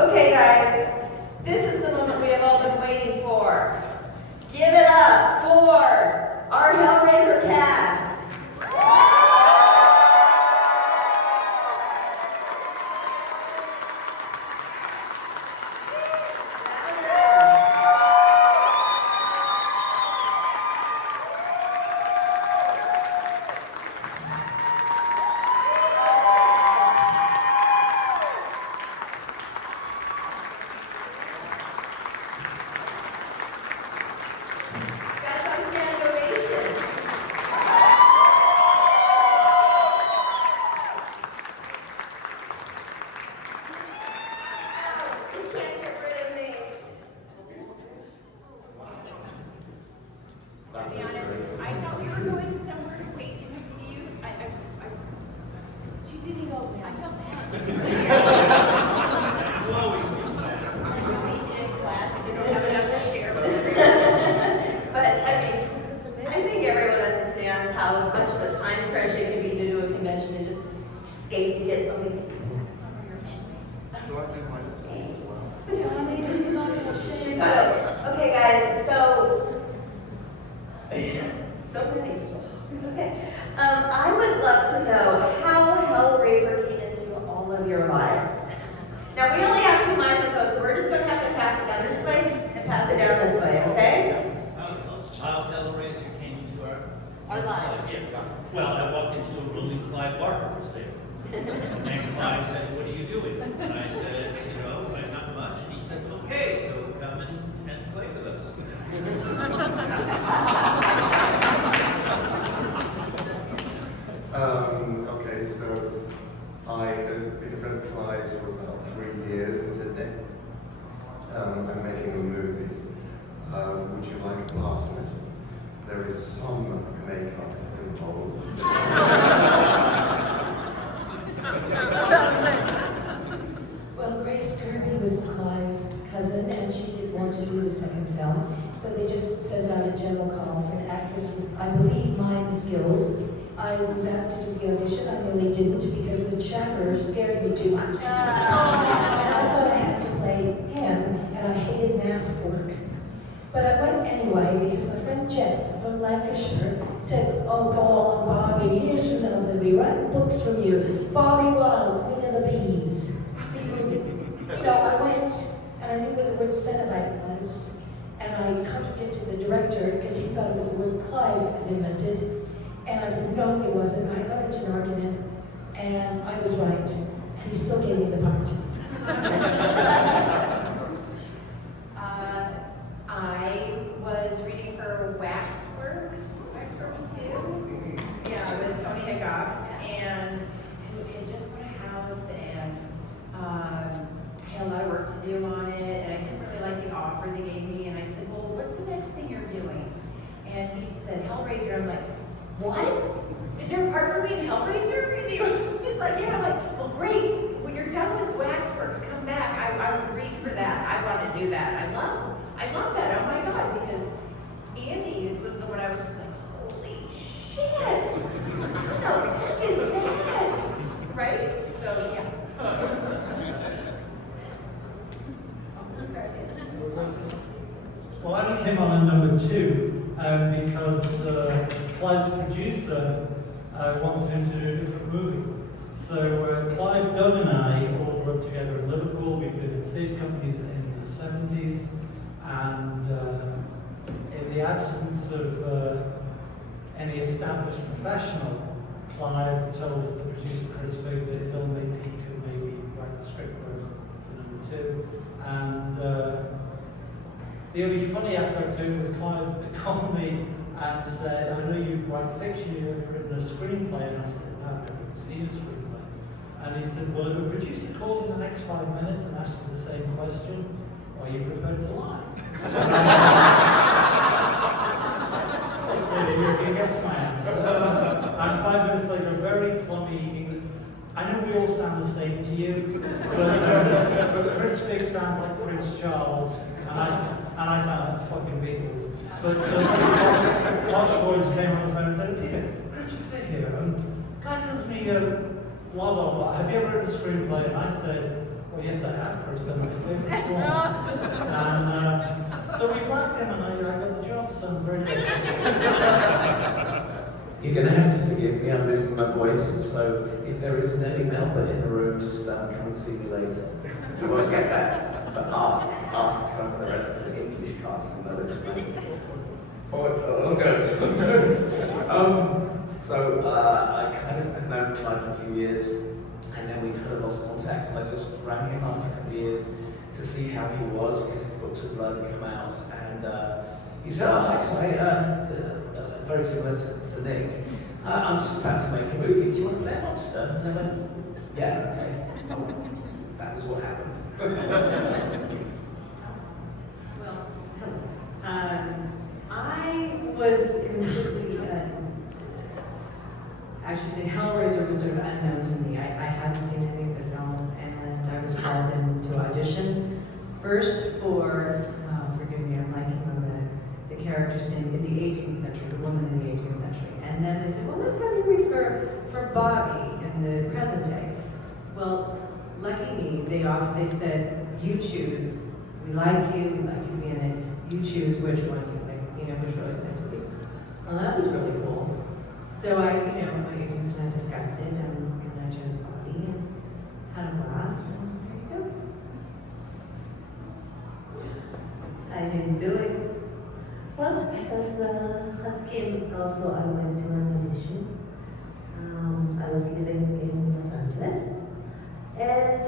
Okay, guys, this is the moment we have all been waiting for. Give it up for our Hellraiser cast. Okay, guys, so many. It's okay. I would love to know how Hellraiser came into all of your lives. Now, we only have 2 microphones, so we're just going to have to pass it down this way and pass it down this way, okay? How Hellraiser came into our lives. Yeah. Well, I walked into a room and Clive Barker was there. And Clive said, "What are you doing?" And I said, "Not much." And he said, "Okay, so come and play with us." Okay, so I had been a friend of Clive's for about 3 years in Sydney. I'm making a movie. Would you like a part in it? There is some makeup involved. Well, Grace Kirby was Clive's cousin, and she didn't want to do the second film, so they just sent out a general call for an actress with, I believe, mime skills. I was asked to do the audition. I nearly didn't because the chatter scared me too much. And I thought I had to play him, and I hated mask work. But I went anyway because my friend Jeff from Lancashire said, "Oh, go on, Bobby, years from now they'll be writing books from you. Bobby Wilde, Queen of the Bees." So I went, and I knew what the word Cenobite was, and I contradicted the director because he thought it was a word Clive had invented. And I said, no, it wasn't. I got into an argument, and I was right, and he still gave me the part. I was reading for Waxworks 2, with Tony Hickox, and it just bought a house, and I had a lot of work to do on it, and I didn't really like the offer they gave me, and I said, well, what's the next thing you're doing? And he said, Hellraiser. I'm like, what? Is there a part for me in Hellraiser? And he's like, yeah. I'm like, well, great. When you're done with Waxworks, come back. I would read for that. I want to do that. I love that. Oh my God, because Andy's was the one I was just like, holy shit. What the heck is that? Right? So, yeah. Well, I only came on at number 2 because Clive's producer wanted him to do a different movie. So Clive, Doug and I all grew up together in Liverpool. We've been in theatre companies in the 70s, and in the absence of any established professional, Clive told the producer Chris Figg that his own mate Pete could maybe write the script for him for number 2. And the only funny aspect to it was Clive called me and said, I know you write fiction, you've ever written a screenplay? And I said, no, I've never seen a screenplay. And he said, well, if a producer called in the next 5 minutes and asked you the same question, are you prepared to lie? You guessed my answer. And 5 minutes later, a very plummy English. I know we all sound the same to you, but Chris Figg sounds like Prince Charles, and I sound like the fucking Beatles. But Posh Boys came on the phone and said, Peter, Chris Figg here, guy tells me, blah, blah, blah, have you ever written a screenplay? And I said, Well, yes, I have. First, they're my favorite film. And so we blacked him, and I got the job, so I'm very grateful. You're going to have to forgive me, I'm losing my voice, and so if there is an early Melbourne in the room, just come and see me later. You won't get that, but ask some of the rest of the English cast and they'll explain. Or don't. So I kind of had known Clive for a few years, and then we kind of lost contact, and I just rang him after a couple of years to see how he was, because his books of blood had come out, and he said, oh, hi, sorry, very similar to Nick. I'm just about to make a movie. Do you want to play a monster? And I went, yeah, okay. So that was what happened. Well, I was completely, I should say Hellraiser was sort of unknown to me. I hadn't seen any of the films, and I was called in to audition first for, forgive me, I'm blanking on the character's name, in the 18th century, the woman in the 18th century. And then they said, well, let's have you read for Bobby in the present day. Well, lucky me, they said, you choose. We like you to be in it. You choose which one which one you want to be. Well, that was really cool. So my agents and I discussed it, and I chose Bobby and had a blast, and there you go. I didn't do it. Well, as Kim, also I went to an audition. I was living in Los Angeles, and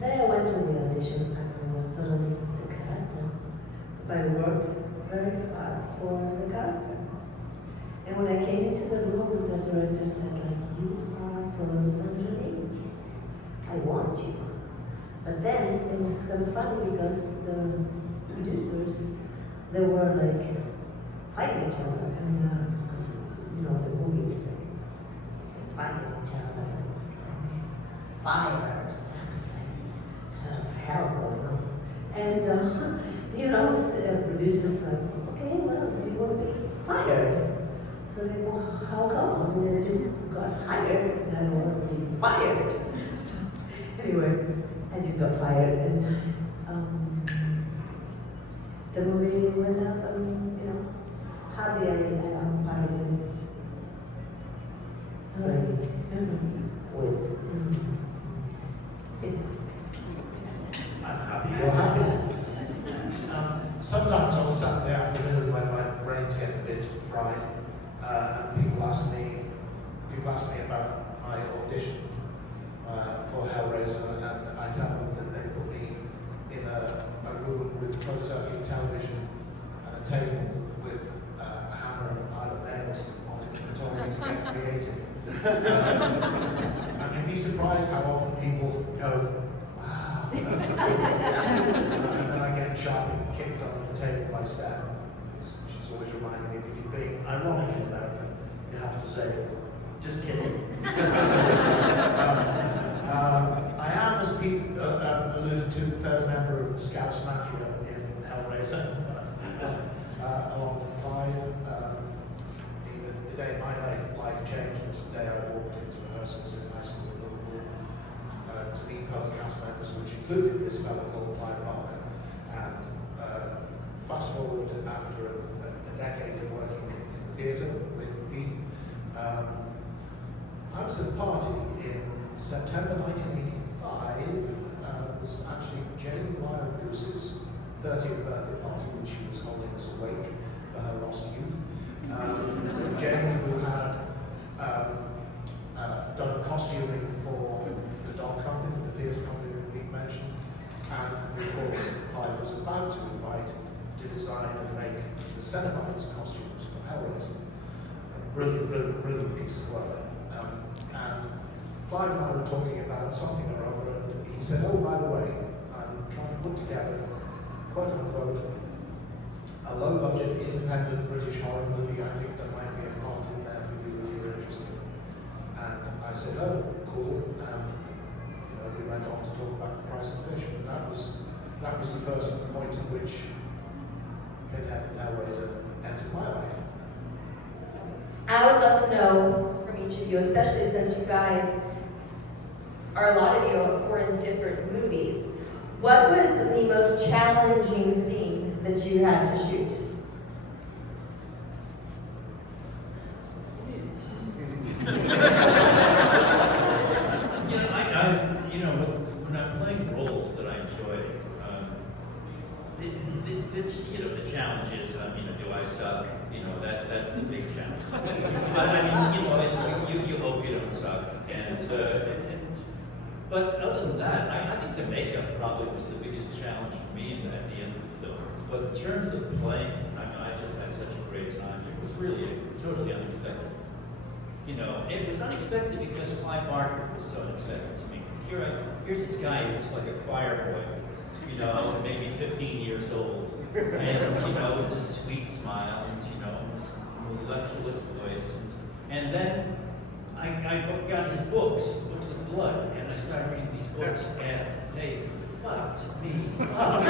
then I went to the audition, and I was totally the character. So I worked very hard for the character. And when I came into the room, the director said, like, you are totally Angelique. I want you. But then it was kind of funny because the producers, they were like fighting each other, and because the movie was like fighting each other, and it was like fires. There was like sort of hell going on, and the producers like, okay, well, do you want to be fired? So they go, well, how come? I mean, I just got hired, and I don't want to be fired. So anyway, I just got fired, and the movie went up, and happy I am part of this story with. I'm happy you're happy. Sometimes on a Saturday afternoon when my brain's getting a bit fried, and people ask me about my audition for Hellraiser, and I tell them that they put me in a room with closed circuit television and a table with a hammer and a pile of nails on it, and told me to get creative. And you'd be surprised how often people go, wow, that's a good one. And then I get sharply kicked under the table by Steph. She's always reminding me that if you're being ironic in America, you have to say, just kidding. I am, as Pete alluded to, the third member of the Scouts Mafia in Hellraiser, along with Clive. The day my life changed was the day I walked into rehearsals in high school in Liverpool to meet fellow cast members, which included this fellow called Clive Barker. And fast forward after a decade of working in the theatre with Pete, I was at a party in September 1985. It was actually Jane Wildgoose's 30th birthday party, which she was holding as a wake for her lost youth. Jane, who had done costuming for the dog company, the theatre company that Pete mentioned, and of course Clive was about to invite to design and make the Cenobites costumes for Hellraiser. A brilliant piece of work. And Clive and I were talking about something or other, and he said, oh, by the way, I'm trying to put together, quote unquote, a low-budget, independent British horror movie. I think there might be a part in there for you if you're interested. And I said, oh, cool. And we went on to talk about The Price of Fish, but that was the first point at which Pinhead and Hellraiser entered my life. I would love to know from each of you, especially since you guys or a lot of you were in different movies. What was the most challenging scene that you had to shoot? When I'm playing roles that I enjoy, the challenge is, do I suck? That's the big challenge. But you hope you don't suck. But other than that, I think the makeup probably was the biggest challenge for me at the end of the film. But in terms of playing, I just had such a great time. It was really totally unexpected. It was unexpected because Clive Barker was so unexpected to me. Here's this guy who looks like a choir boy, maybe 15 years old, and with this sweet smile, and this mellifluous voice, and then I got his books of blood, and I started reading these books, and they fucked me up.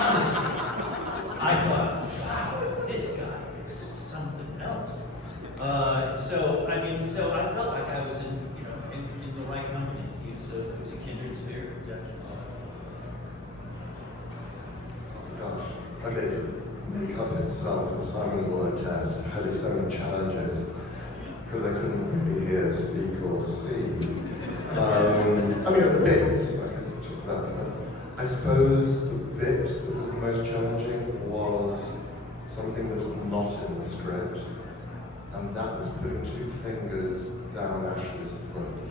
Honestly, I thought, wow, this guy is something else. So I felt like I was in the right company. He was a kindred spirit, definitely. Gosh. Okay, so the makeup itself, the Simon Word test, had its own challenges because I couldn't really hear, speak, or see. At the bits, I could just about. I suppose the bit that was the most challenging was something that was not in the script, and that was putting 2 fingers down Ashley's throat.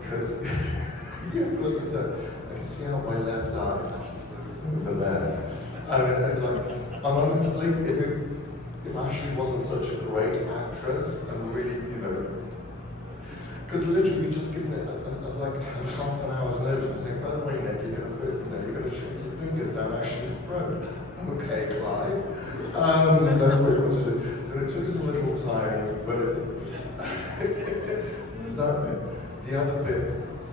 Because you understand, I can see out my left eye actually over there. And it's like, and honestly, if Ashley wasn't such a great actress and really, because literally we just given it like half an hour's notice to think, by the way, Nick, you're going to shoot your fingers down Ashley's throat. Okay, Clive. That's what we wanted to do. So it took us a little time, but it's so there's that bit. The other bit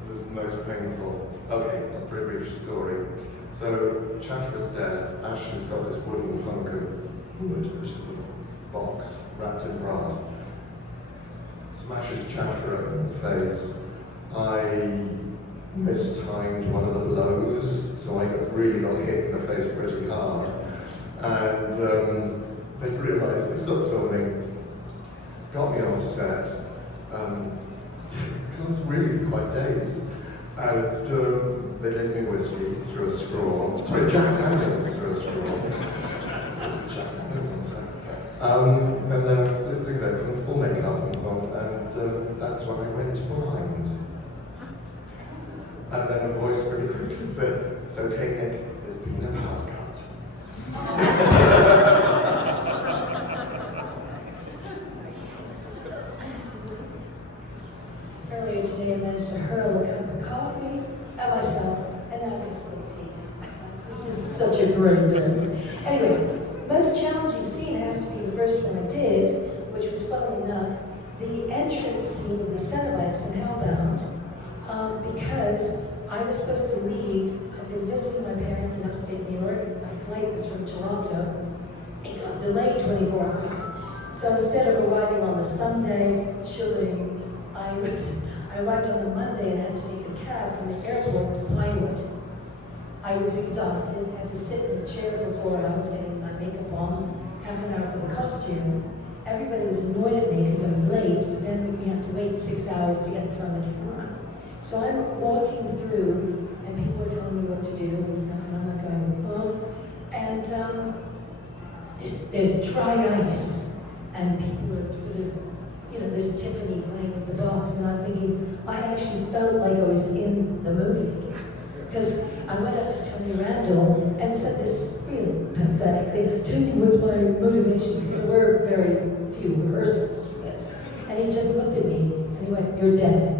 was the most painful. Okay, a pretty brief story. So, Chatter's death, Ashley's got this wooden hunk of wood, which is a box wrapped in brass. Smashes Chatterer in the face. I mistimed one of the blows, so I really got hit in the face pretty hard. And they realised, they stopped filming, got me off set, because I was really quite dazed. And they gave me whiskey through a straw. Sorry, Jack Daniels through a straw. Jack Daniels on set. And then I was doing that kind of full makeup and so on, and that's when I went blind. And then a voice very quickly said, "It's okay, Nick, there's been a power cut." Earlier today, I managed to hurl a cup of coffee at myself, and now I just want to take it. This is such a great day. Anyway, most challenging scene has to be the first one I did, which was, funnily enough, the entrance scene of the Cenobites in Hellbound, because I was supposed to leave. I'd been visiting my parents in upstate New York, and my flight was from Toronto. It got delayed 24 hours. So instead of arriving on the Sunday, chilling, I arrived on the Monday and had to take a cab from the airport to Pinewood. I was exhausted, had to sit in a chair for 4 hours getting my makeup on, half an hour for the costume. Everybody was annoyed at me because I was late, but then we had to wait 6 hours to get in front of the camera. So I'm walking through, and people are telling me what to do and stuff, and I'm like going, oh. And there's dry ice, and people are sort of, there's Tiffany playing with the box, and I'm thinking, I actually felt like I was in the movie. Because I went up to Tony Randall and said this really pathetic thing, "Tell me what's my motivation?" Because there were very few rehearsals for this. And he just looked at me and he went, "You're dead."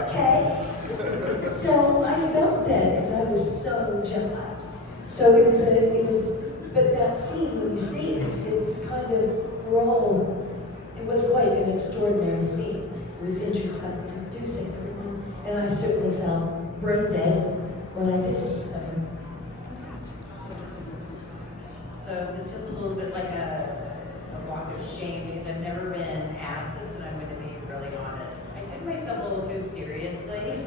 Okay. So I felt dead because I was so jet-lagged. So it was, but that scene, when you see it, it's kind of, it was quite an extraordinary scene. It was introducing everyone, and I certainly felt brain dead when I did it, So this was a little bit like a walk of shame because I've never been asked this, and I'm going to be really honest. I took myself a little too seriously.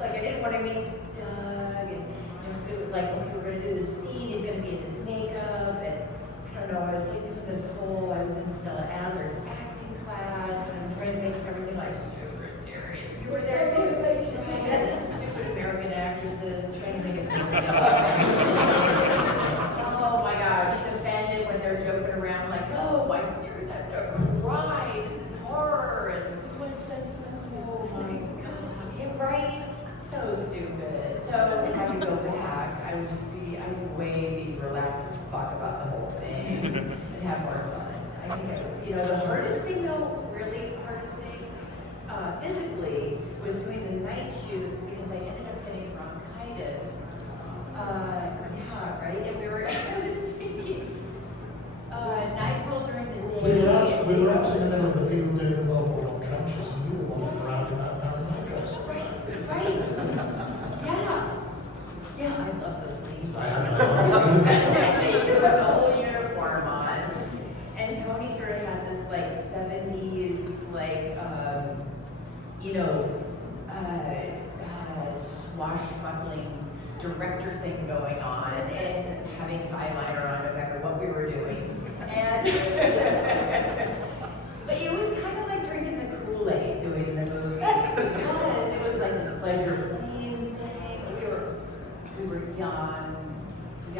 Like, I didn't want to meet Doug, and it was like, okay, we're going to do this scene, he's going to be in his makeup, and I don't know, I was like doing this whole, I was in Stella Adler's acting class, and I'm trying to make everything like super serious. You were there too. Yes, stupid American actresses trying to make it really oh my gosh, offended when they're joking around like, no, I'm serious, I have to cry, this is horror, and this one said something, oh my god, yeah, right? So stupid. So when I would go back, I would way be relaxed as fuck about the whole thing and have more fun. I think, the hardest thing though, really hardest thing, physically, was doing the night shoots because I ended up getting bronchitis. Yeah, right? And I was taking NyQuil during the day. We were out in the middle of the field doing World War I trenches, and you were wandering around in that down nightdress. Right. Yeah. Yeah, I love those scenes. I have You have the whole uniform on. And Tony sort of had this like 70s, like, swashbuckling director thing going on, and having his eyeliner on no matter what we were doing. And but it was kind of like drinking the Kool-Aid doing the movie because it was like this pleasure playing thing. We were young, we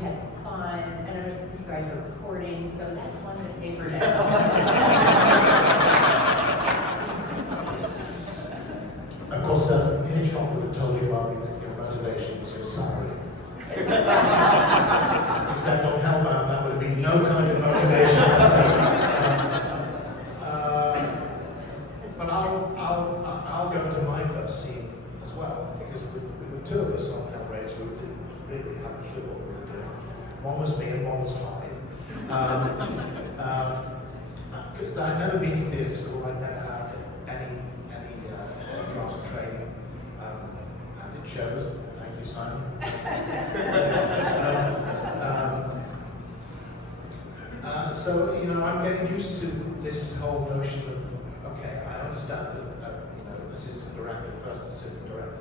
had fun, and I was, you guys were recording, so that's one to say for now. Of course, Hitchcock would have told you about me that your motivation was your salary. Except on Hellbound, that would have been no kind of motivation. But I'll go to my first scene as well, because we were two of us on Hellraiser who didn't really have a clue what we were doing. One was me and one was Clive. Because I'd never been to theatre school, I'd never had any drama training, and it shows. Thank you, Simon. So, I'm getting used to this whole notion of, okay, I understand that, assistant director, first assistant director.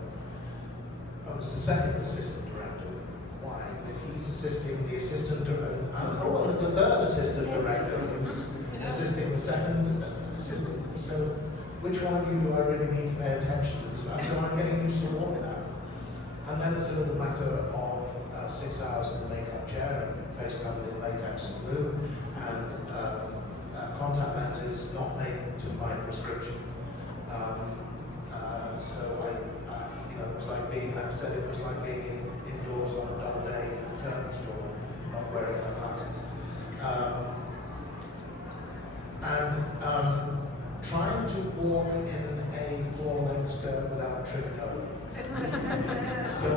Oh, there's a second assistant director. Why? He's assisting the assistant director. Oh, well, there's a third assistant director who's assisting the second assistant. So, which one of you do I really need to pay attention to? So I'm getting used to all of that. And then there's a little matter of 6 hours in the makeup chair and face covered in latex and glue, and contact lenses not made to my prescription. So it was like being, I've said it was like being indoors on a dull day with the curtains drawn, not wearing my glasses. Trying to walk in a floor-length skirt without tripping over. So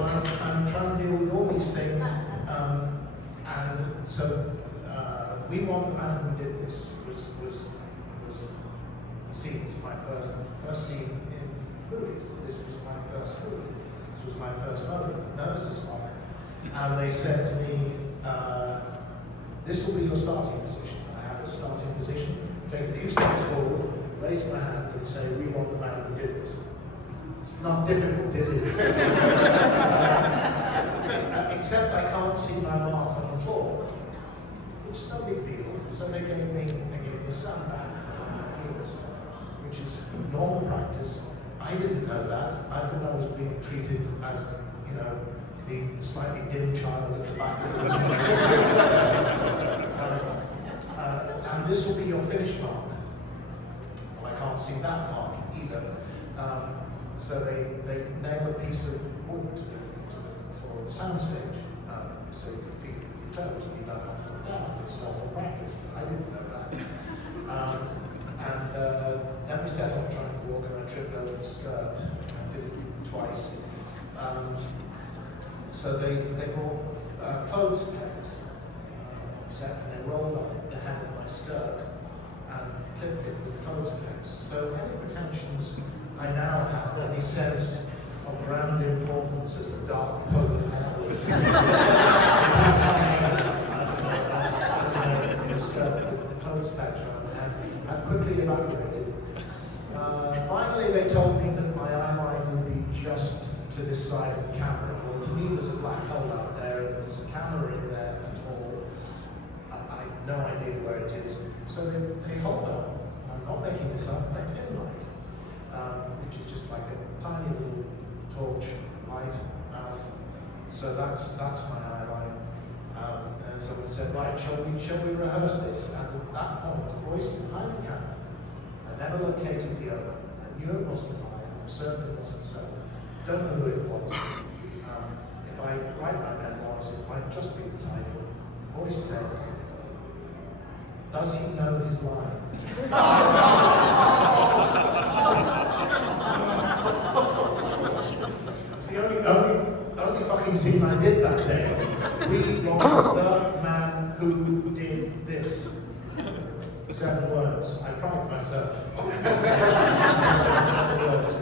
I'm trying to deal with all these things, and so We Want the Man Who Did This was the scenes, my first scene in movies. This was my first movie. This was my first moment, nervous as fuck. And they said to me, this will be your starting position. I have a starting position. Take a few steps forward, raise my hand and say, we want the man who did this. It's not difficult, is it? Except I can't see my mark on the floor, which is no big deal. So they gave me a sandbag behind my heels, which is normal practice. I didn't know that. I thought I was being treated as, the slightly dim child at the back of the room. And this will be your finish mark. Well, I can't see that mark either. So they nail a piece of wood to the floor of the soundstage, so you can feel it with your toes and you don't have to go down. It's normal practice, but I didn't know that. Then we set off trying to walk and I tripped over the skirt. I did it twice. So they brought clothes pegs on set and they rolled up the hem of my skirt and clipped it with clothes pegs. So any pretensions I now have, any sense of grand importance as the dark poke of hell. skirt with a clothes patch around the hand had quickly evaporated. Finally, they told me that my eyeline would be just to this side of the camera. Well, to me, there's a black hole out there, and if there's a camera in there at all, I have no idea where it is. So they hold up, I'm not making this up, a pin light, which is just like a tiny little torch light. So that's my eyeline. And someone said, right, shall we rehearse this? And at that point, a voice behind the camera, I never located the owner. I knew it wasn't I, I'm certain it wasn't so. Don't know who it was. If I write my memoirs, it might just be the title. The voice said, does he know his line? It's the only fucking scene I did that day. We lost the man who did this. 7 words. I pride myself. 7 words.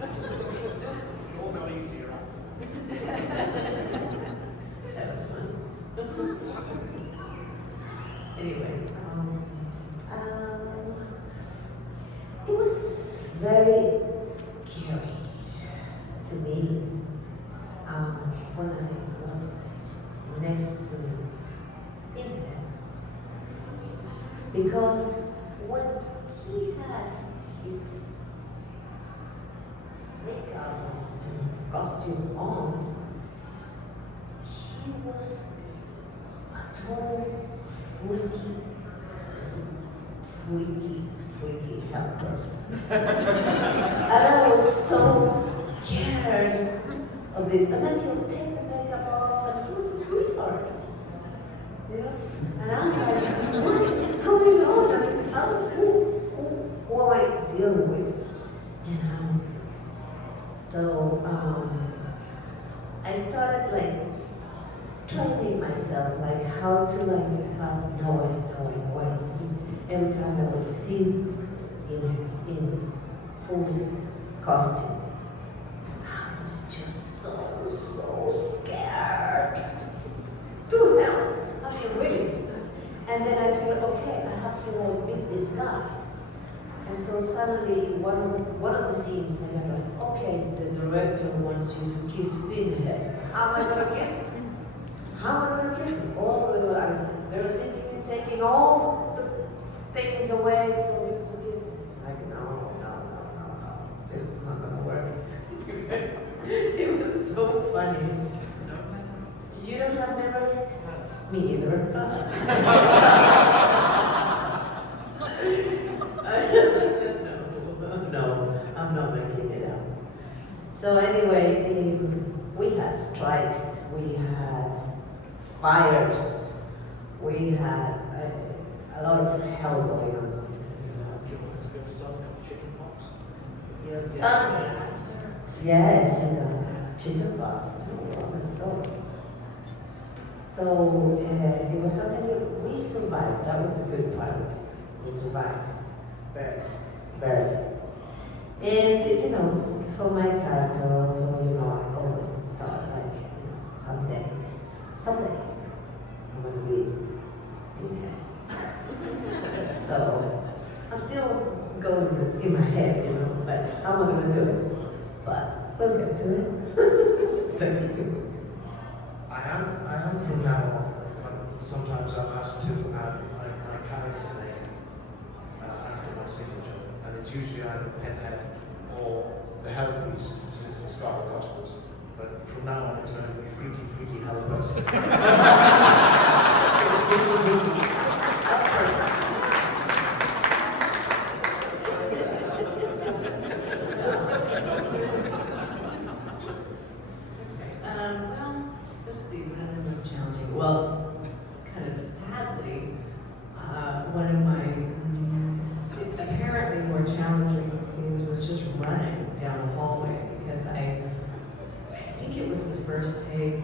It all got easier after. That was fun. Anyway, It was very scary to me when I was next to him, because when he had his makeup and costume on, he was a total freaky hell person. And I was so scared of this. And then he'll take the makeup off, and he was a sweetheart. You know? And I'm like, what is going on? I mean, who am I dealing with? You know? So, I started like training myself, like how to know. Every time I would see in his full costume, I was just so scared to hell. I mean, really. And then I figured, okay, I have to meet this guy. And so suddenly, one of the scenes, I got like, okay, the director wants you to kiss Pinhead. How am I gonna kiss him? How am I gonna kiss him? They're thinking of taking all the things away from you to kiss him. It's like, no. This is not gonna work. It was so funny. You don't have memories? Me either. No, I'm not making it up. So anyway, we had strikes, we had fires, we had a lot of hell going on. Your son? Yes, you got chicken pox. Well, let's go. So it was something that we survived. That was a good part of it. We survived. Barely. And for my character also, I always thought someday, I'm gonna be Pinhead. So I'm still going in my head, but how am I gonna do it? But we'll get to it. Thank you. I am from now on, but sometimes I'm asked to add my character name after my signature, and it's usually either Pinhead or the Hell Priest, since the Scarlet Gospels. But from now on, it's going to be Freaky Hell Person. Well, let's see, what other was challenging? Well, kind of sadly, one of my apparently more challenging scenes was just running down a hallway, because I think it was the first take.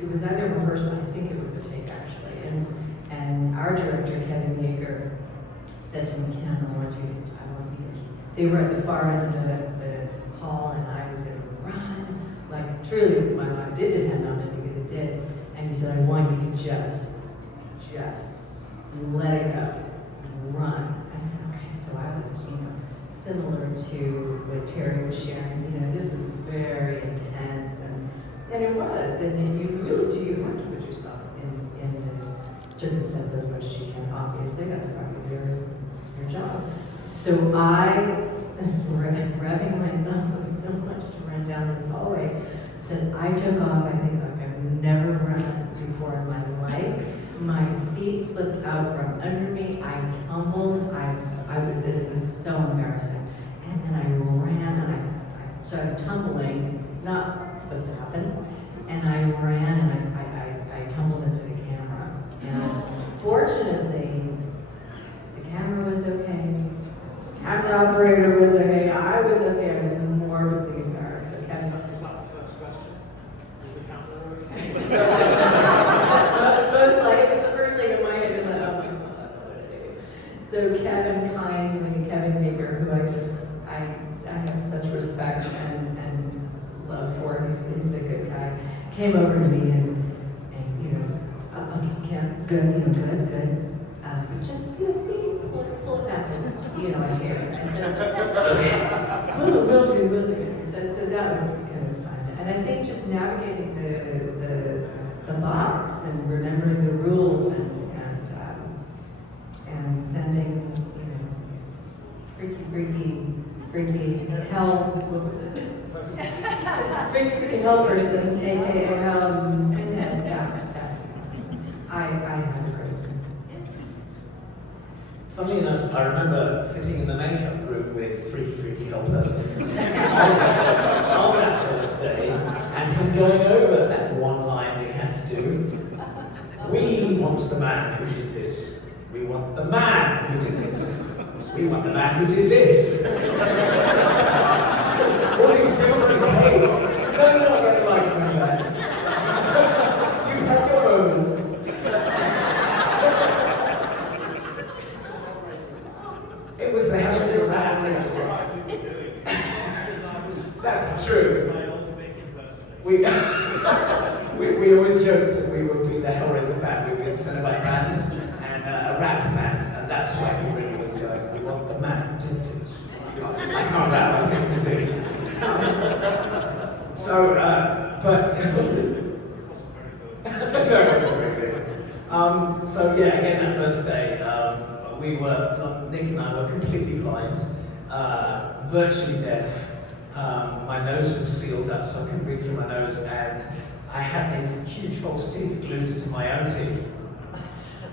It was either rehearsal, I think it was the take actually, and our director, Kevin Yeager, said to me, Ken, I want you to, they were at the far end of the hall, and I was going to run, like truly my life did depend on it, because it did, and he said, I want you to just just let it go, run. I said, okay, so I was, similar to what Terry was sharing. This was very intense, and it was, and you really do, you have to put yourself in the circumstance as much as you can. Obviously, that's part of your job. So I was revving myself up so much to run down this hallway that I took off. I think like I've never run before in my life. My feet slipped out from under me. I tumbled. It was so embarrassing. And then I ran and I started tumbling, not supposed to happen. And I ran and I tumbled into the camera. And fortunately, the camera was okay. Camera operator was okay. I was okay. I was morbidly embarrassed. So Kevin, Was that the first question? Is the camera okay? most likely, it was the first thing in my head. Is like, oh my God, what did I do? So Kevin Baker, who I have such respect and love for. He's a good guy. Came over to me and okay, good. But just pull it back to a hair. I said, okay, we'll do. So that was kind of fun. And I think just navigating the box and remembering the rules and sending freaky hell, what was it? freaky hell person, aka Pinhead. I had a great time. Funnily enough, I remember sitting in the makeup room with freaky hell person on that first day, and him going over that one line we had to do. We want the man who did this. We want the man who did this. We want the man who did this. All these different takes. No, you're not going to like from that. You've had your moments. It was the Hellraiser man. That's true. We always joked that we would be the Hellraiser band. We'd be the Cenobite band and a rap band, and that's why we really was going. We want the man to do this. I can't rap. I'm 62. So, but was it? So yeah, again that first day, Nick and I were completely blind, virtually deaf. My nose was sealed up, so I couldn't breathe through my nose, and I had these huge false teeth glued to my own teeth.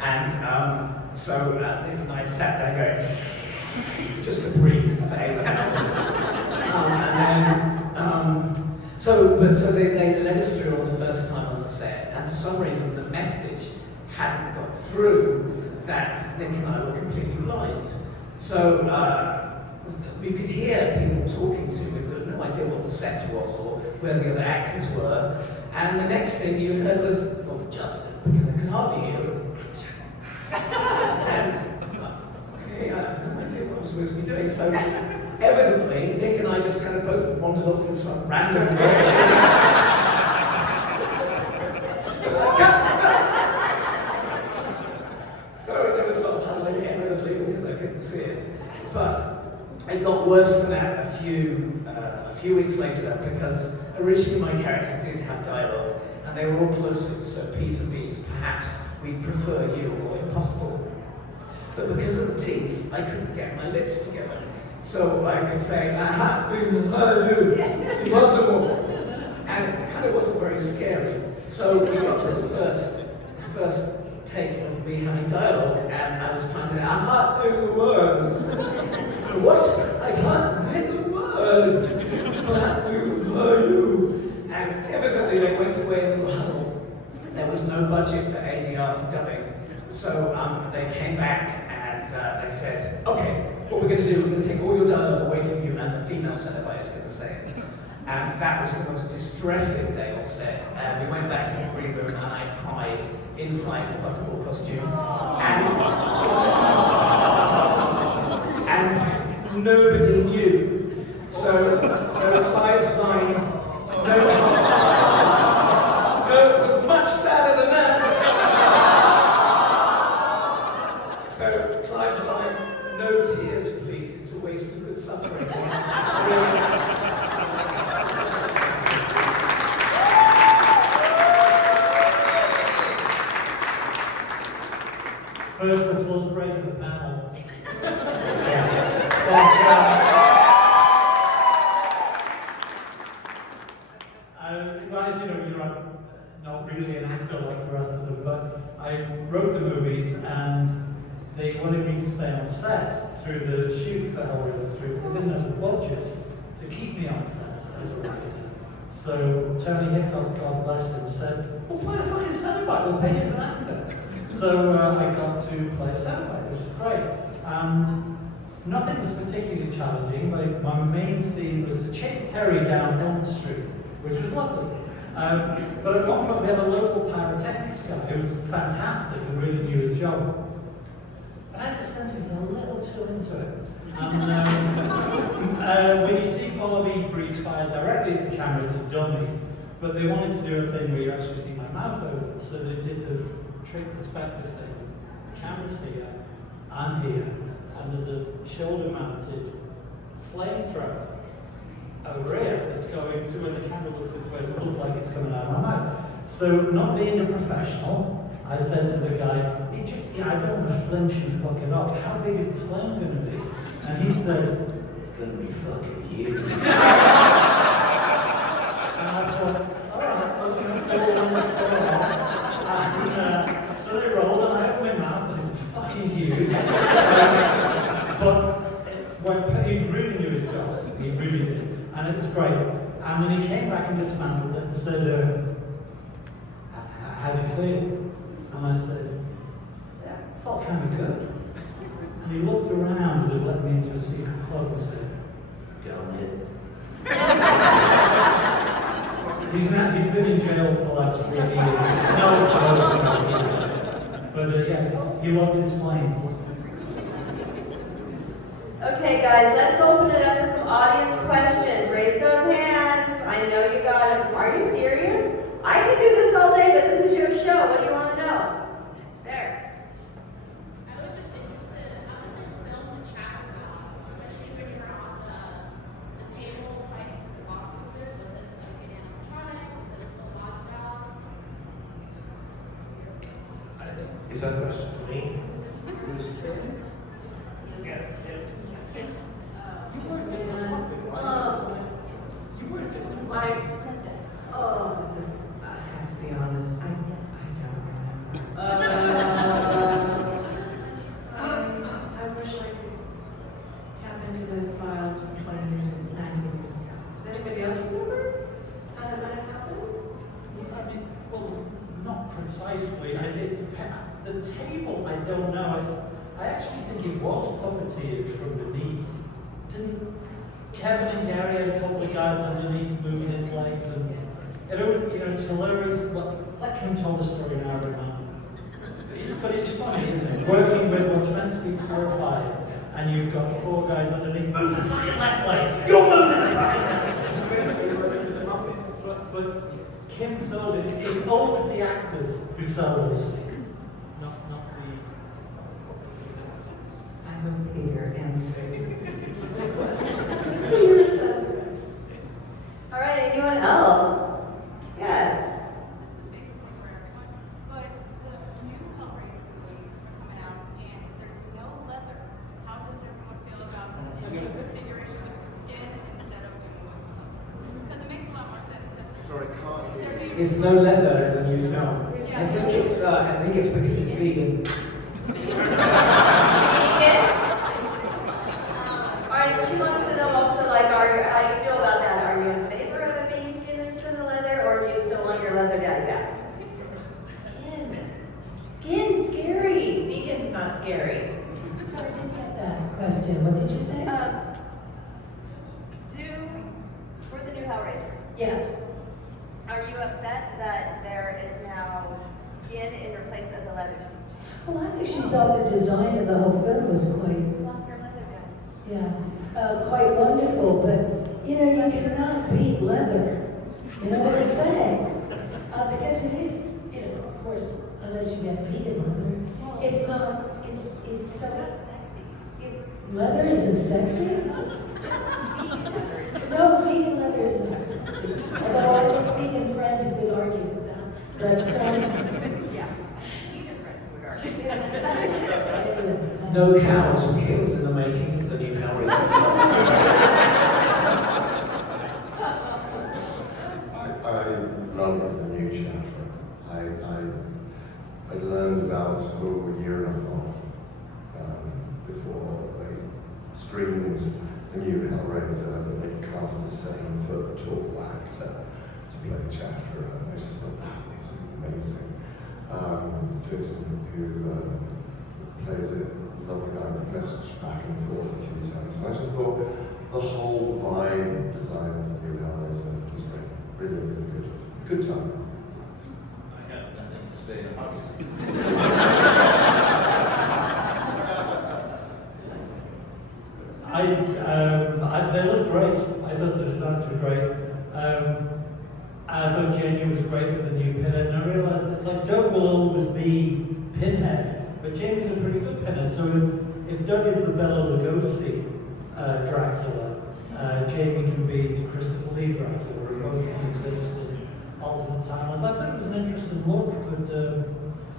And so Nick and I sat there going, just to breathe for 8 hours. So they led us through on the first time on the set, and for some reason the message hadn't got through that Nick and I were completely blind. So we could hear people talking to, we had no idea what the set was or where the other actors were, and the next thing you heard was, well, Justin, because I could hardly hear, was, and okay, I have no idea what I'm supposed to be doing. So evidently, Nick and I just kind of both wandered off in some random direction. So there was a lot of huddling, evidently, because I couldn't see it. But it got worse than that a few weeks later, because originally my character did have dialogue, and they were all plosives, so P's and B's, perhaps, we'd prefer you, or impossible. But because of the teeth, I couldn't get my lips together. So I could say, aha, impossible. And it kind of wasn't very scary. So we got to the first take of me having dialogue, and I was trying to, I can't do the words. What? I can't make the words. And evidently they went away in a little huddle. There was no budget for ADR for dubbing. So they came back and they said, okay, what we're going to do, we're going to take all your dialogue away from you, and the female Cenobite is going to say it. And that was the most distressing day on set. And we went back to the green room and I cried inside the butterball costume. And nobody knew. So Clive's line, no, it was much sadder than that. Guys, you know, you're not really an actor like the rest of them, but I wrote the movies and they wanted me to stay on set through the shoot for Hellraiser 3, but they didn't have the budget to keep me on set as a writer. So Tony Hickox, God bless him, said, well, play a fucking Cenobite, we'll pay you as an actor. So I got to play a Cenobite, which was great. And nothing was particularly challenging. My main scene was to chase Terry down Elm Street, which was lovely. But at one point we had a local pyrotechnics guy who was fantastic and really knew his job. But I had the sense he was a little too into it. And when you see Bobby breathe fire directly at the camera, it's a dummy. But they wanted to do a thing where you actually see my mouth open, so they did the trick perspective thing. The camera's here, I'm here, and there's a shoulder-mounted flamethrower over here that's going to, when the camera looks this way, it'll look like it's coming out of my mouth. So, not being a professional, I said to the guy, I don't want to flinch and fuck it up. How big is the flame going to be? And he said, it's going to be fucking huge. And I thought, alright, well, you know, so they rolled and I opened my mouth and it was fucking huge. But he really knew his job, he really did. And it was great. And then he came back and dismantled it and said, how do you feel? And I said, yeah, felt kind of good. And he looked around as if let me into a secret club and said, go on in. He's been in jail for the last 40 years. No. But yeah, he loved his flames. Okay, guys, let's open it up to some audience questions. Raise those hands. I know you got it. Are you serious? I can do this all day, but this is your show. What do you want to know? There. I was just interested, how did they film the chapter go? Especially when you were on the table fighting through the box with it? Was it like an animatronic? Was it a full lockdown? Is that a question for me? This is, I have to be honest, I don't remember. I wish I could tap into those files from 20 years and 19 years ago. Does anybody else remember how that might have happened? Well, not precisely. I did. The table, I don't know. I actually think it was puppeteered from beneath. Didn't Kevin and Gary had a couple of guys underneath moving his legs, and it was, you know, it's hilarious. Let Kim tell the story now, remember. But it's funny, isn't it? Working with what's meant to be terrifying, and you've got 4 guys underneath. Move the fucking left leg. You're moving the fucking left leg. But Kim sold it. It's always the actors who sell those things, not the. I hope Peter answered. All right, anyone else? Yes. This is basically for everyone, but the new Hellraiser movies are coming out and there's no leather. How does everyone feel about the configuration with the skin instead of doing with leather? Because it makes a lot more sense. Sorry, can't hear you. It's no leather in the new film. I think it's because it's vegan. Alright, she wants to know also, like, how do you feel about that? Are you in favor of it being skin instead of leather, or do you still want your leather daddy back? Skin's scary. Vegan's not scary. Sorry, I didn't get that question. What did you say? For the new Hellraiser, Yes. are you upset that there is now skin in place of the leather suit? Well, I actually thought the design of the whole film was quite, Lost her leather daddy. quite wonderful, but, you know, you cannot beat leather. You know what I'm saying? Because it is, you know, of course, unless you get vegan leather, it's not, it's so, leather isn't sexy? No, vegan leather is not sexy. Although I have a vegan friend who could argue with that. But, Yeah. Vegan friend would argue. No cows were killed in the making of the new Hellraiser. brilliant. The new Hellraiser, that they cast a 7-foot-tall actor to play Chatterer. I just thought that is amazing. Jason, who plays a lovely guy with message back and forth a few times. And I just thought the whole vibe and design of the new Hellraiser was great. Really, really good. Good time. I have nothing to say on this. They look great. I thought the designs were great. I thought Jamie was great with the new Pinhead, and I realised it's like Doug will always be Pinhead, but Jamie's a pretty good Pinhead. So if Doug is the Bela Lugosi Dracula, Jamie can be the Christopher Lee Dracula, or both can exist in alternate timelines. I thought it was an interesting look,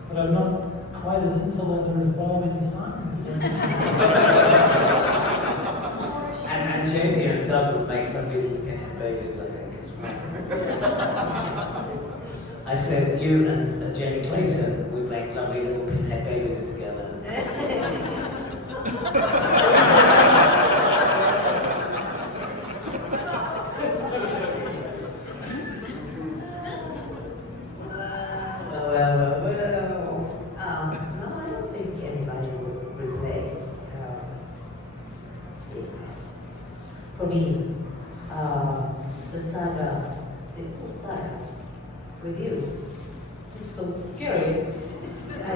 but I'm not quite as into leather as Bob in science. And Jamie and Doug would make lovely little pinhead babies, I think, as well. I said you and Jamie Clayton would make lovely little pinhead babies together. No, I don't think anybody would replace for me, the saga, the whole saga, with you. It's so scary. I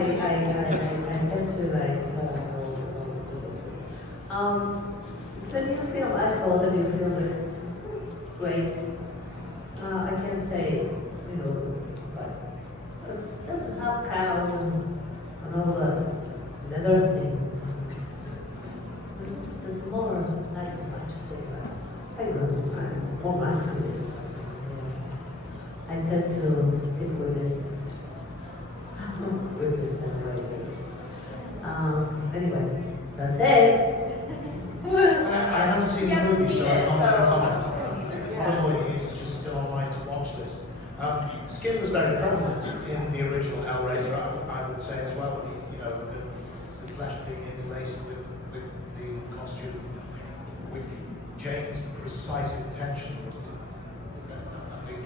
tend to like go this way. The new film, I saw the new film is great. I can't say, but it doesn't have cows and all the leather things. There's more, I don't know much to think about. I don't know, I'm more masculine or something. I tend to stick with this Hellraiser. Anyway, that's it. I haven't seen the movie, so I can't comment. What annoying it is just still on my to-watch list. Skin was very prevalent in the original Hellraiser, I would say as well. The flesh being interlaced with the costume, which Jane's precise intention was. I think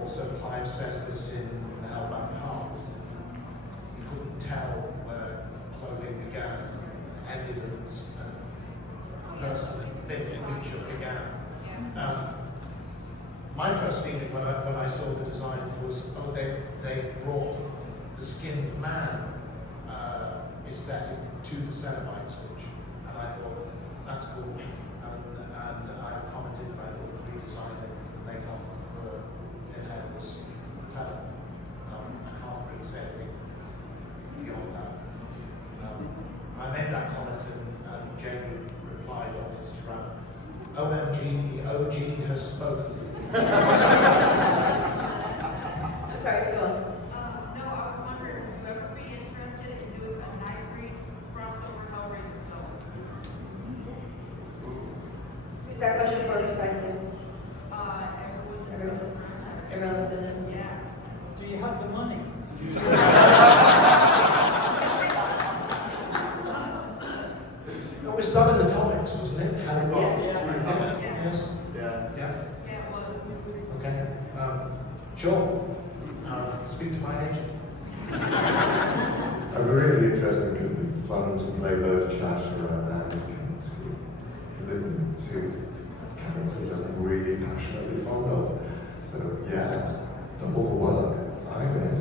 also Clive says this in The Hellbound Heart, was that you couldn't tell where clothing began, ended, and person, thing, creature began. My first feeling when I saw the design was, they brought the skinned man aesthetic to the Cenobites, and I thought that's cool. And I've commented that I thought the redesign of the makeup for Pinhead was clever. I can't really say anything beyond that. I made that comment and Jamie replied on Instagram, OMG, the OG has spoken. I'm sorry, go on. No, I was wondering, would you ever be interested in doing a Nightbreed crossover Hellraiser film? Who's that question for precisely? Everyone. Everyone's been in. Yeah. Do you have the money? It was done in the comics, wasn't it? Harry Potter. Yes. Yes. Yeah. Yeah. Yeah, it was. Okay. Sure. Speak to my agent. I'm really interested because it'd be fun to play both Chatterer and Kinski, because they're two characters I'm really passionately fond of. So yeah, double the work. I'm in.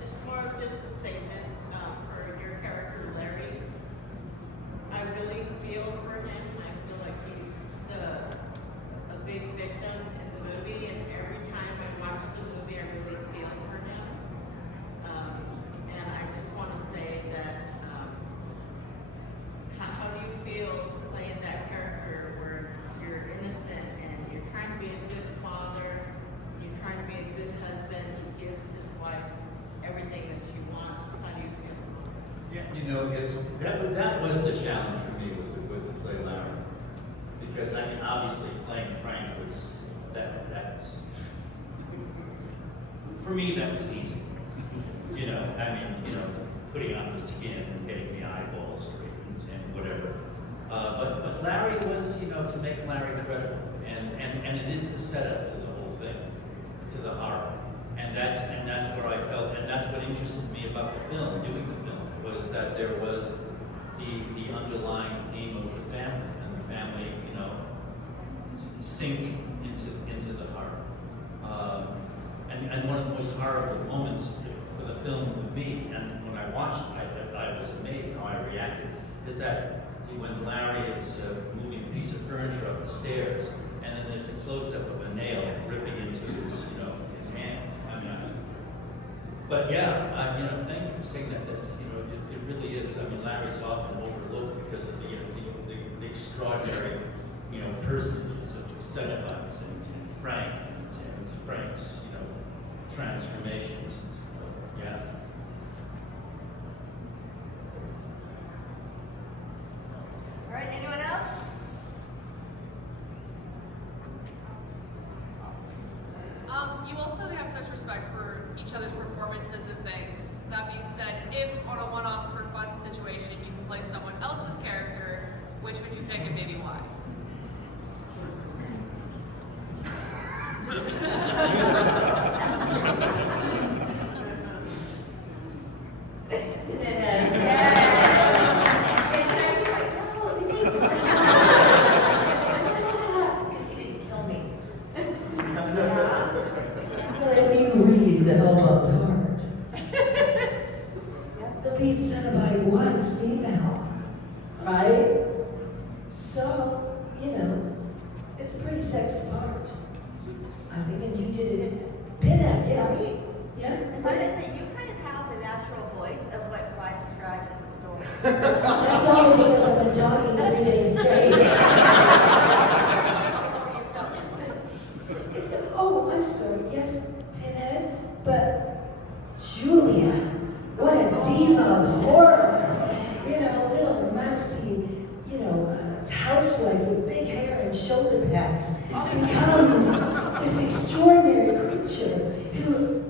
It's more of just a statement for your character, Larry. I really feel for him. I feel like he's a big victim in the movie, and every time I watch the movie, I really feel for him. And I just want to say that, how do you feel playing that character where you're innocent and you're trying to be a good father, you're trying to be a good husband, he gives his wife everything that she wants? How do you feel? Yeah, that was the challenge for me, was to play Larry, because I mean, obviously playing Frank was that's for me that was easy. putting on the skin and getting the eyeballs and whatever. But Larry was, to make Larry credible, and it is the setup to the whole thing, to the horror, and that's where I felt, and that's what interested me about the film, doing the film, was that there was the underlying theme of the family, and the family, sinking into the horror. And one of the most horrible moments for the film with me, and when I watched it, I was amazed how I reacted, is that when Larry is moving a piece of furniture up the stairs, and then there's a close-up of a nail ripping into his, his hand. But yeah, thank you for saying that. This, it really is. Larry's often overlooked because of the extraordinary, personages of the Cenobites and Frank and Frank's, transformations. Yeah. All right, anyone else? You all clearly have such respect for each other's performances and things. That being said, if on a one-off for fun situation you can play someone else's character, which would you pick and maybe why? Because he didn't kill me. Well, if you read the Hellbound Heart, the lead Cenobite was female, right? So, it's a pretty sexy part. I think, and you did it. Pinhead, yeah. Right. Yeah. And might I say, you kind of have the natural voice of what Clive described in the story. That's only because I've been talking 3 days straight. Oh, I'm sorry. Yes, Pinhead, but Julia, what a diva of horror. Little mousy, housewife with big hair and shoulder pads becomes this extraordinary creature who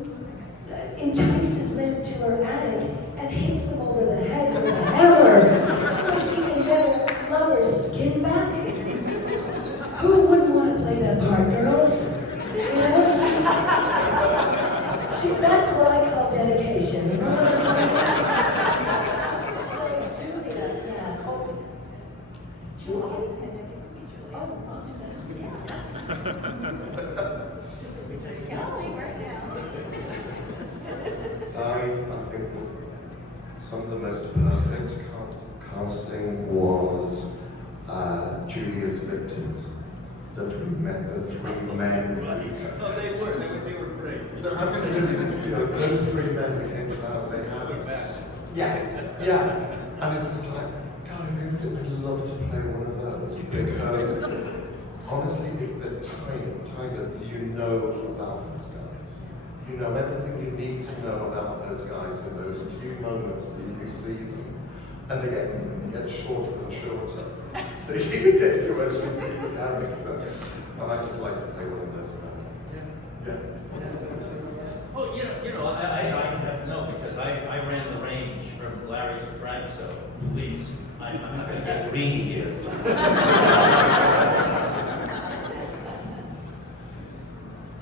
entices men to her attic and hits them over the head with a hammer so she can get her lover's skin back. Who wouldn't want to play that part, girls? That's what I call dedication. You know what I'm saying? So, Julia, yeah, open. Julia. Oh, I'll do that. I think some of the most perfect casting was Julia's victims. The three men. Oh, they were great. Those three men that came to ours, they had yeah. And it's just like, God, I really would love to play one of those because honestly, they're tiny, you know about those guys. You know everything you need to know about those guys in those few moments that you see them. And they get shorter and shorter. They get to actually see the character. And I just like to play one of those guys. Yeah. Well, I have no, because I ran the range from Larry to Frank, so please, I'm not going to get greedy here.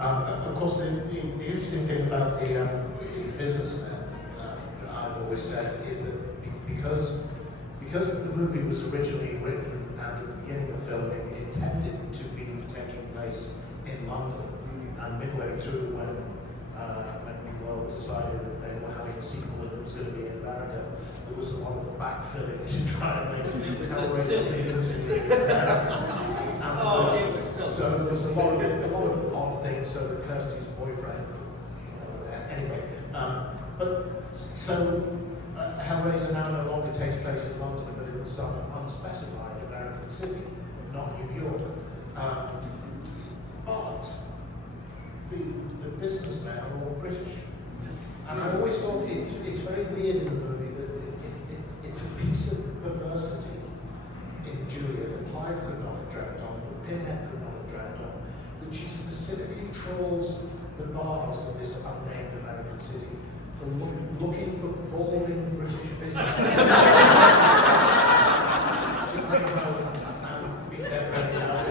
Of course, the interesting thing about the businessmen, I've always said, is that because the movie was originally written and at the beginning of filming intended to be taking place in London, and midway through when we all decided that they were having a sequel and it was going to be in America, there was a lot of backfilling to try and make Hellraiser convincingly so there was a lot of odd things. So that Kirsty's boyfriend, anyway. Hellraiser now no longer takes place in London, but in some unspecified American city, not New York. But the businessmen are all British. And I always thought it's very weird in the movie that it's a piece of perversity in Julia that Clive could not have dreamt of, that Pinhead could not have dreamt of, that she specifically trolls the bars of this unnamed American city for looking for balding British businessmen. Do you think that would be never out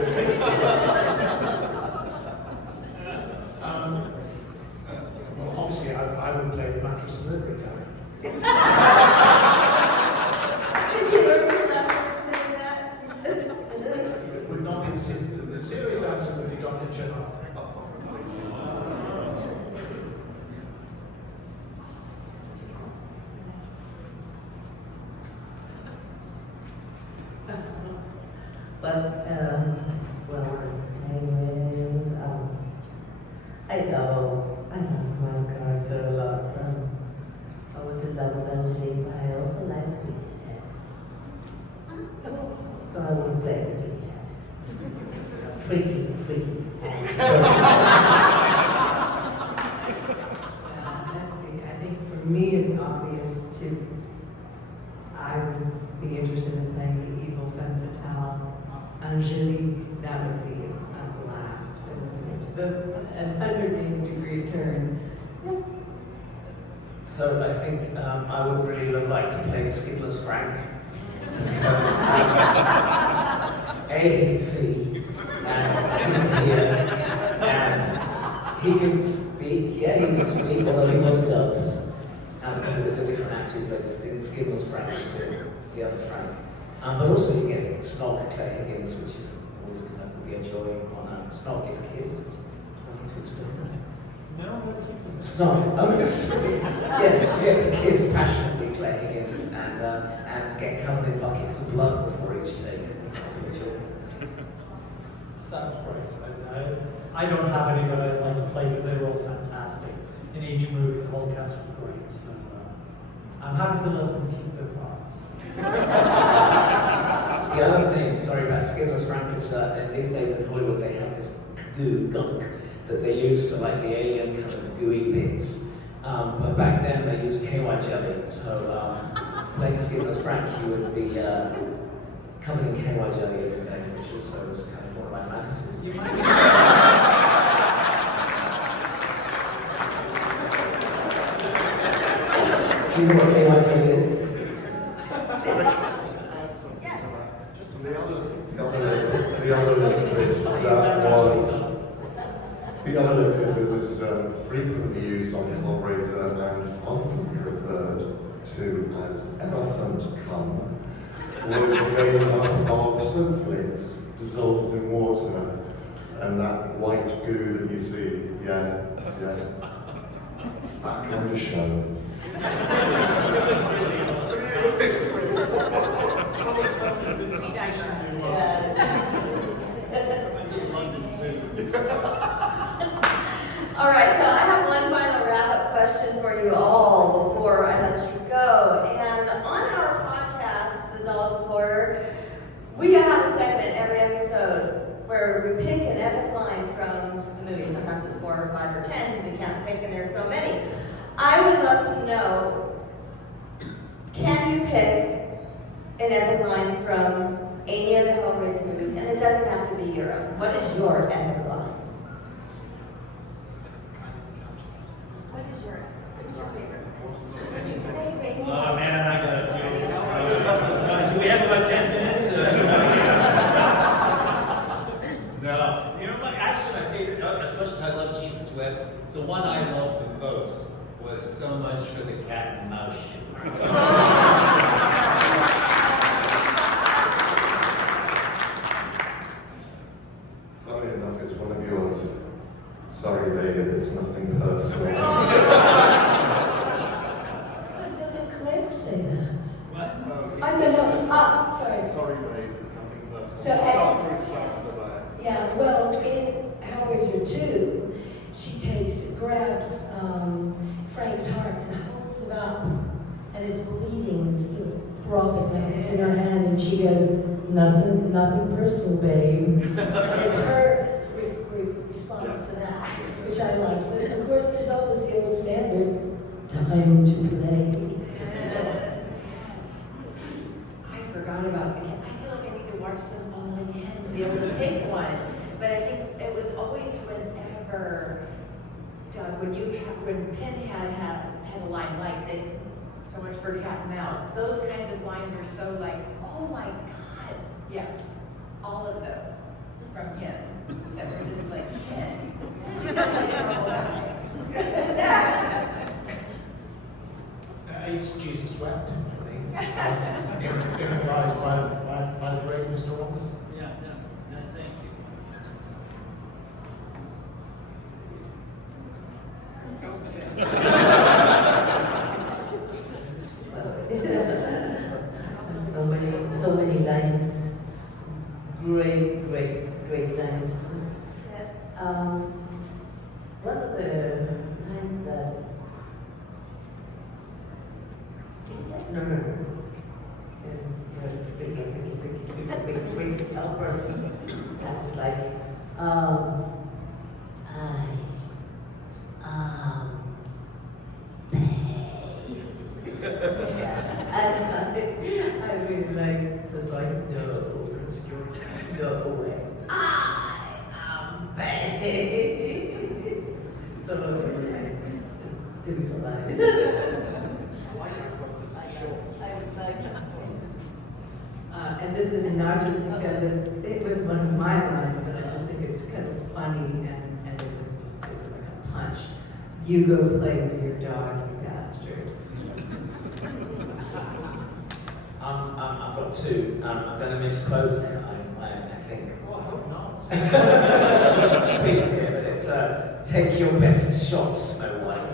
well, obviously, I would play the mattress delivery guy. Did you learn your lesson saying that? It would not be the serious answer would be Dr. Gerard. Well, to play with, I love my character a lot. I was in love with Angelique, but I also like being dead. So I would play with being dead. Freaky. Let's see, I think for me it's obvious too. I would be interested in playing the evil femme fatale. Angelique, that would be a blast. A 180-degree turn. Yeah. So I think I would really like to play Skinless Frank. Because A, he can see, and he can hear, and he can speak. Yeah, he can speak, although he was dubbed. Because it was a different actor who played Skinless Frank to the other Frank. But also you get Snog, Claire Higgins, which is always going to be a joy on Snog is Kiss. Snog. Oh, yes, you get to kiss passionately Claire Higgins and get covered in buckets of blood before each take. I think that'll be a joy. Sounds great. I don't have any that I'd like to play because they were all fantastic. In each movie, the whole cast was great. So I'm happy to let them keep their parts. The other thing, sorry about Skinless Frank, is in these days in Hollywood they have this gunk that they use for like the alien kind of gooey bits. But back then they used KY jelly, so playing Skinless Frank you would be covered in KY jelly every day, which also was kind of one of my fantasies. You might Do you know what KY jelly is? The other liquid that was frequently used on Hellraiser and fondly referred to as elephant cum was made up of snowflakes dissolved in water, and that white goo that you see, yeah, that kind of show. All right, so I have one final wrap-up question for you all before I let you go. And on our podcast, The Dolls Quarter, we have a segment every episode where we pick an epic line from the movie. Sometimes it's 4 or 5 or 10 because we can't pick, and there's so many. I would love to know, can you pick an epic line from any of the Hellraiser movies? And it doesn't have to be your own. What is your epic line? Oh man, I got a few. Do we have about 10 minutes? No. You know, actually my favorite, as much as I love Jesus Wept, the one I loved the most was So Much for the Cat and Mouse shit. Funny enough, it's one of yours. Sorry, babe, it's nothing personal. Doesn't Claire say that? What? I don't know. Sorry. Sorry, babe, it's nothing personal. So, Just after he slaps the back. Yeah, well, in Hellraiser 2, she grabs Frank's heart and holds it up, and it's bleeding and still throbbing like it's in her hand, and she goes, nothing personal, babe. And it's her response to that, which I like. But of course, there's always the old standard, time to play. I forgot about the cat. I feel like I need to watch them all again to be able to pick one. But I think it was always whenever, Doug, when Penn had had a line like that, so much for cat and mouse. Those kinds of lines were so like, oh my God. Yeah, all of those from him that were just like, shit. He's not like a normal guy. It's Jesus wept, immortalized by the great Mr. Roberts. Yeah, no, thank you. So many lines. Great lines. Yes. One of the lines that it's freaking helpers. And it's like, I and I really like, so it's like, no way. I am paid. So, typical line. And this is not just because it was one of my lines, but I just think it's kind of funny and it was like a punch. You go play with your dog, you bastard. I've got two. I'm going to misquote it, I think. Well, I hope not. Please hear, but it's take your best shot, Snow White.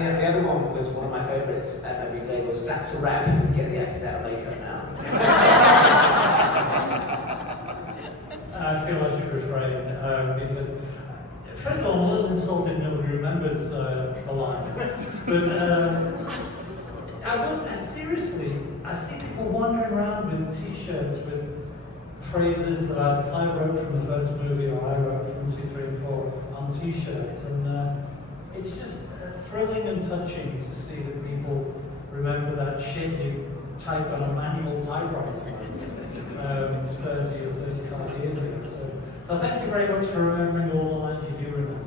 And the other one was one of my favourites every day was that's a wrap. Get the actors out of makeup now. I feel I should refrain because, first of all, I'm a little insulted nobody remembers the lines. But seriously, I see people wandering around with T-shirts with phrases that Clive wrote from the first movie or I wrote from 2, 3, and 4 on T-shirts, and it's just thrilling and touching to see that people remember that shit you typed on a manual typewriter 30 or 35 years ago. So thank you very much for remembering all the lines you do remember.